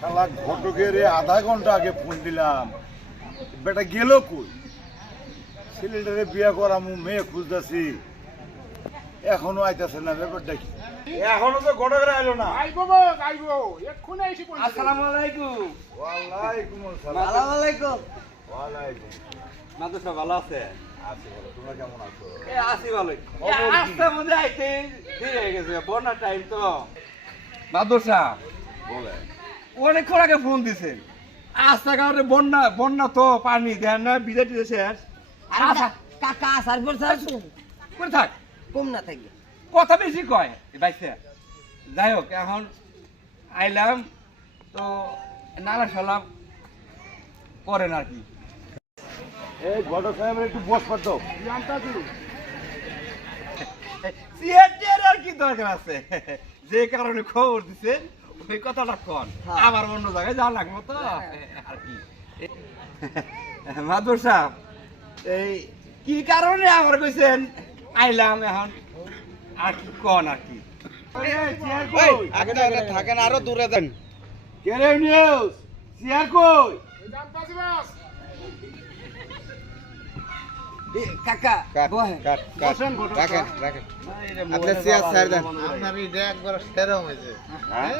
শালা ঘটকের আধা ঘন্টা আগে ফোন দিলাম, বেটা গেল কই? ছেলেটারে বিয়া করামু, মেয়ে খুঁজতেছি, এখনো আইতাছে না। ব্যাপারটা কি? এখনো তো ঘটকের আইলো না। আসসালামু আলাইকুম। ওয়ালাইকুম আসসালাম। আসসালামু আলাইকুম। ওয়ালাইকুম। মাদুর সাহেব ভালো আছে? আছি বলো, তোমরা কেমন আছো? আছি ভালোই। খবর কি? আস্তে মধ্যে আইতে দেরি হয়ে গেছে, বন্যার টাইম তো। মাদুর সাহেব বলে অনেকক্ষণ আগে ফোন দিছেন। রাস্তাঘাটে বন্যা বন্যা তো পানি দেন না, বিজেপি শেষ। আচ্ছা কাকা আসার পর স্যার করে থাক, কম না থাকি কথা বেশি কয় বাইসে। যাই হোক, এখন আইলাম তো নানা সালাম করেন আর কি। এই ঘটক সাহেবের একটু বসবার দাও। সিএটির আর কি দরকার আছে? যে কারণে খবর দিছেন ওই কথাটা কন, আবার অন্য জায়গায় যাওয়া লাগবো তো আর কি। মাদুর সাহেব, এই কি কারণে আমার কইছেন আইলাম, এখন আর কি কন আর কি। আগে থাকেন আরো দূরে দেন কেরে নিউজ সিয়ার কই? কাকা বহে বসেন ঘটক সাহেব। আপনার চেয়ার ছাড় দেন। হ্যাঁ?